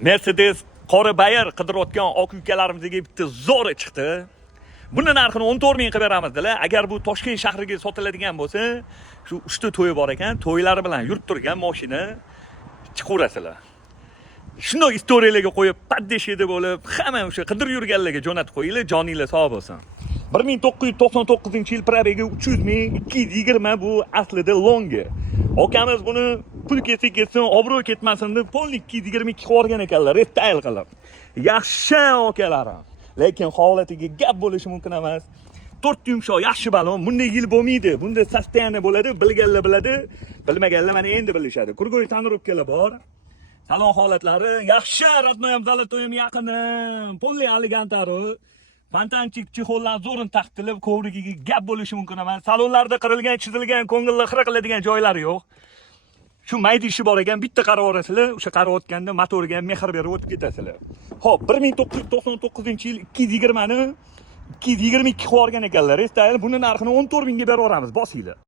Mercedes qora bayir qidirayotgan oq ukalarimizga bitta zo'ri chiqdi. Buni narxini 14 ming qilib beramizlar. Agar bu Toshkent shahriga sotiladigan bo'lsa, shu 3 ta to'yi bor ekan, to'ylari bilan yurib turgan mashina chiqaverasizlar. Shunday istoriyalarga qo'yib, paddeshida bo'lib, hamma o'sha qidirib yurganlarga jo'natib qo'yinglar, joninglar sog' bo'lsin. 1999-yil probegi 300 ming, 220 bu aslida longi. Okamiz buni pul ketsin, obro' ketmasin deb polnik 222 qilib ekanlar, retail qilib. Yaxshi okalarim. Lekin holatiga gap bo'lishi mumkin emas. 4 yumshoq yaxshi balon, bunday yil bo'lmaydi. Bunda sostoyaniya bo'ladi, bilganlar biladi, bilmaganlar mana endi bilishadi. Kurgoy tonirovkalar bor. Salon holatlari yaxshi, родной zalotoyim yaqini, polli elegantaro. Fantastik chexollar zo'rin taqtilib, kovrigiga gap bo'lishi mumkin emas. Salonlarda qirilgan, chizilgan, ko'ngilni xira qiladigan joylari yo'q. Shu mayda ishi bor ekan, bitta qarab olasizlar, o'sha qarab o'tganda motoriga mehr berib o'tib ketasizlar. Xo'p, 1999-yil 220 ni 222 qilib olgan ekanlar. Restaйл buni narxini 14 mingga berib yuboramiz, bosinglar.